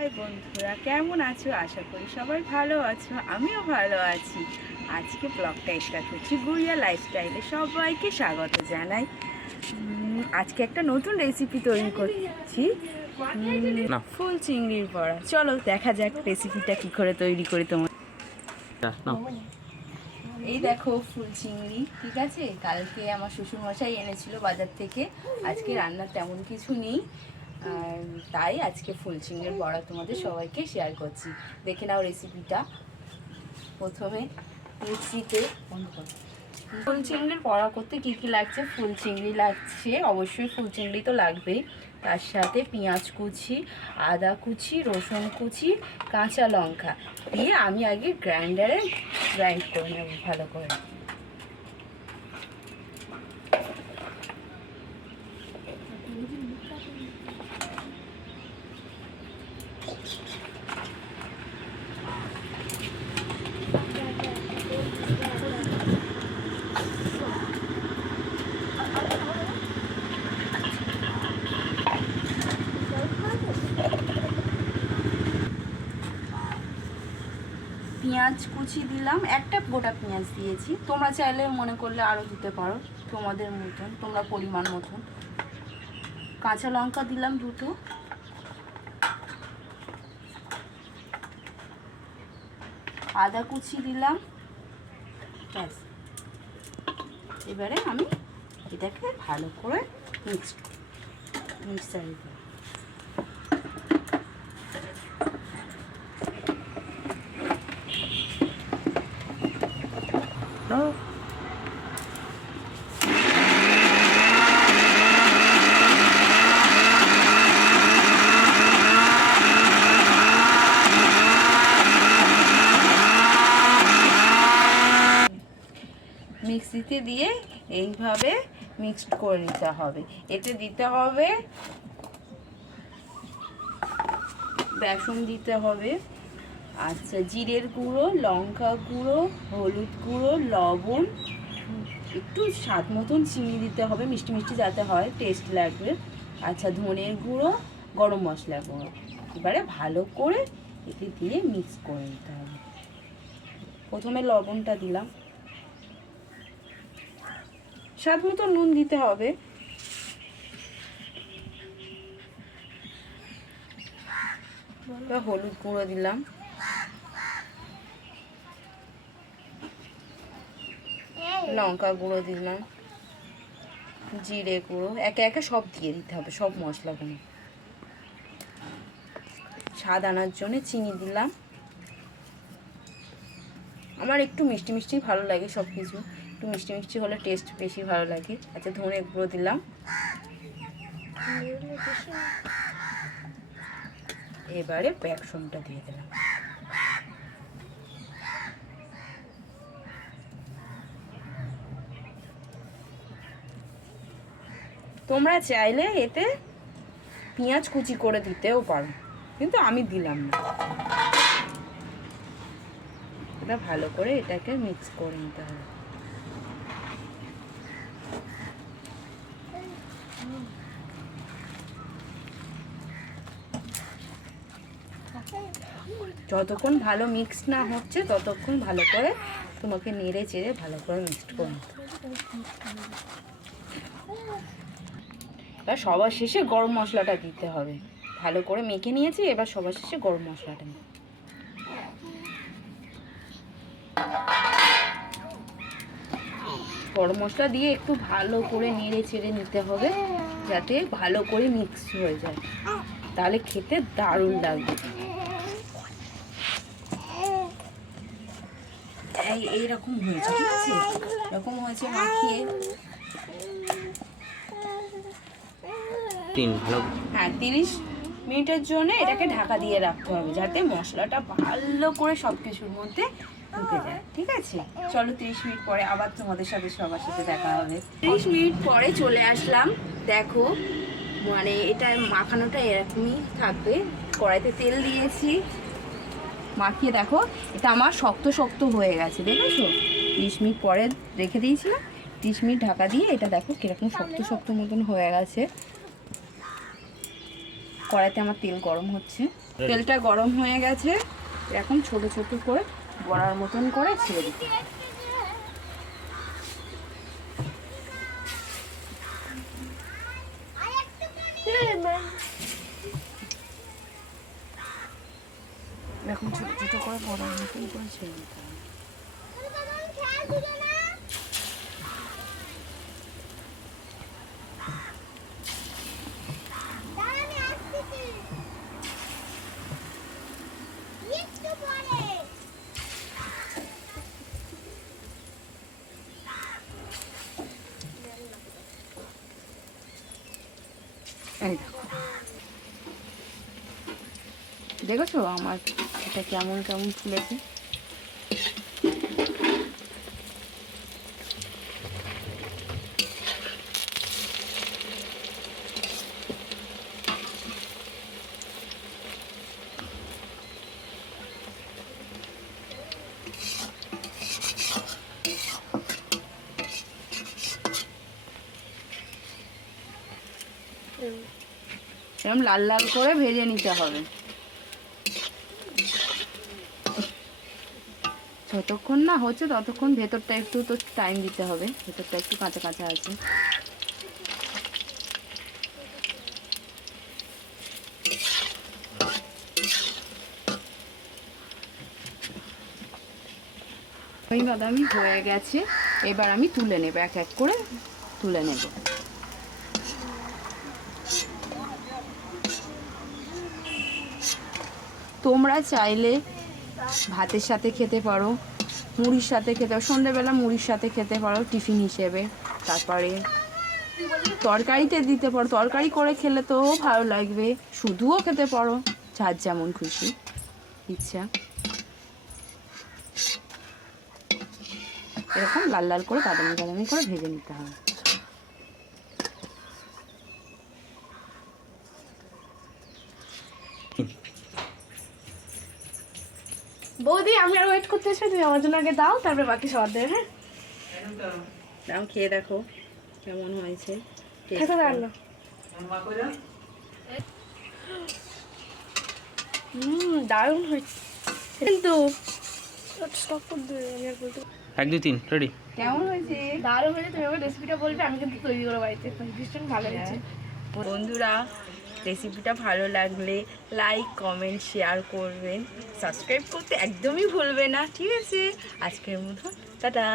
High বন্ধুরা, কেমন আছো? আশা করি সবাই ভালো আছো, আমিও ভালো আছি। আজকে ব্লগটা স্টার্ট করছি গুড়িয়া লাইফস্টাইলে। সবাইকে স্বাগত জানাই। আজকে একটা নতুন রেসিপি তৈরি করছি, ফুল চিংড়ির বড়া। চলো দেখা যাক রেসিপিটা কি করে তৈরি করি তোমার। এই দেখো ফুল চিংড়ি, ঠিক আছে? কালকে আমার শ্বশুরমশাই এনেছিল বাজার থেকে। আজকে রান্নার তেমন কিছু নেই, আর তাই আজকে ফুল চিংড়ির বড়া তোমাদের সবাইকে শেয়ার করছি। দেখে নাও রেসিপিটা। প্রথমে মিক্সিতে ফুল চিংড়ির বড়া করতে কী কী লাগছে? ফুল চিংড়ি লাগছে, অবশ্যই ফুল চিংড়ি তো লাগবেই। তার সাথে পেঁয়াজ কুচি, আদা কুচি, রসুন কুচি, কাঁচা লঙ্কা দিয়ে আমি আগে গ্রাইন্ডারে গ্রাইন্ড করে নেব ভালো করে। পেঁয়াজ কুচি দিলাম, একটা গোটা পেঁয়াজ দিয়েছি। তোমরা চাইলে মনে করলে আরও দিতে পারো, তোমাদের মতন, তোমরা পরিমাণ মতন। কাঁচা লঙ্কা দিলাম দুটো, আদা কুচি দিলাম, ব্যাস। এবারে আমি এটাকে ভালো করে মিক্সারে দিই। মিক্সিতে দিয়ে এইভাবে মিক্সড করে নিতে হবে। এতে দিতে হবে বেসন, দিতে হবে আচ্ছা জিরের গুঁড়ো, লঙ্কা গুঁড়ো, হলুদ গুঁড়ো, লবণ, একটু স্বাদ মতন চিনি দিতে হবে, মিষ্টি মিষ্টি যাতে হয়, টেস্ট লাগবে। আচ্ছা ধনের গুঁড়ো, গরম মশলা গুঁড়ো। এবারে ভালো করে এতে দিয়ে মিক্স করে নিতে হবে। প্রথমে লবণটা দিলাম, স্বাদ মতো নুন দিতে হবে। হলুদ গুঁড়ো দিলাম, লঙ্কা গুঁড়ো দিলাম, জিরে গুঁড়ো, একে একে সব দিয়ে দিতে হবে, সব মশলাগুলো। স্বাদ আনার জন্য চিনি দিলাম, আমার একটু মিষ্টি মিষ্টি ভালো লাগে, সব কিছু একটু মিষ্টি মিষ্টি হলে টেস্ট বেশি ভালো লাগে। আচ্ছা ধনে গুঁড়ো দিলাম, এবারে বেসনটা দিয়ে দিলাম। তোমরা চাইলে এতে পেঁয়াজ কুচি করে দিতেও পারো, কিন্তু আমি দিলাম না। এটা ভালো করে এটাকে মিক্স করে নিতে হবে। যতক্ষণ ভালো মিক্স না হচ্ছে ততক্ষণ ভালো করে তোমাকে নেড়ে চেড়ে ভালো করে মিক্সড করে নিতে হবে। এবার সবার শেষে গরম মশলাটা দিতে হবে। ভালো করে মেখে নিয়েছি, এবার সবার শেষে গরম মশলাটা নিই। গরম মশলা দিয়ে একটু ভালো করে নেড়ে চেড়ে নিতে হবে, যাতে ভালো করে মিক্স হয়ে যায়, তাহলে খেতে দারুণ লাগবে। এইরকম হয়েছে, ঠিক আছে? এরকম হয়েছে মাখিয়ে 30 মিনিটের জন্য এটাকে ঢাকা দিয়ে রাখতে হবে, যাতে মশলাটা ভালো করে সব কিছুর মধ্যে ঢুকে যায়, ঠিক আছে? চলো 30 মিনিট পরে আবার তোমাদের সাথে সবার সাথে দেখা হবে। 30 মিনিট পরে চলে আসলাম। দেখো মানে এটা মাখানোটা এরকমই থাকবে। কড়াইতে তেল দিয়েছি, মাখিয়ে দেখো এটা আমার শক্ত শক্ত হয়ে গেছে, দেখেছো? 30 মিনিট পরে রেখে দিয়েছিলাম, 30 মিনিট ঢাকা দিয়ে এটা দেখো কিরকম শক্ত শক্ত মতন হয়ে গেছে। কড়াইতে আমার তেল গরম হচ্ছে, তেলটা গরম হয়ে গেছে, এখন ছোট ছোট করে বড়ার মতন করে ছেড়ে দিতে হবে। এখন ছোট ছোট করে বড়ার মতন করে ছেড়ে দিতে হবে। এই দেখেছো আমার এটা কেমন কেমন ফুলেছে। এরকম লাল লাল করে ভেজে নিতে হবে। যতক্ষণ না হচ্ছে ততক্ষণ ভেতরটা একটু তো টাইম দিতে হবে, ভেতরটা একটু কাঁচা কাঁচা আছে। ওই বাদামি হয়ে গেছে, এবার আমি তুলে নেব, এক এক করে তুলে নেব। তোমরা চাইলে ভাতের সাথে খেতে পারো, মুড়ির সাথে খেতে পারো, সন্ধ্যেবেলা মুড়ির সাথে খেতে পারো টিফিন হিসেবে। তারপরে তরকারিতে দিতে পারো, তরকারি করে খেলে তো ভালো লাগবে, শুধুও খেতে পারো, যার যেমন খুশি ইচ্ছা। এরকম লাল লাল করে বাদামি বাদামি করে ভেজে নিতে হবে। বৌদি আমি আর ওয়েট করতে এসে তুমি আমার জন্য আগে দাও, তারপরে বাকি সবার দেবে। হ্যাঁ দাও, খেয়ে দেখো কেমন হয়েছে। দারুণ হয়েছে কিন্তু 1 2 3 রেডি। কেমন হয়েছে? দারুণ হয়েছে। তুমি আমার রেসিপিটা বলবে, আমি কিন্তু তৈরি করবো বাড়িতে। ভীষণ ভালো হয়েছে। বন্ধুরা, রেসিপিটা ভালো লাগলে লাইক কমেন্ট শেয়ার করবেন, সাবস্ক্রাইব করতে একদমই ভুলবে না। ঠিক আছে, আজকের মতো টাটা।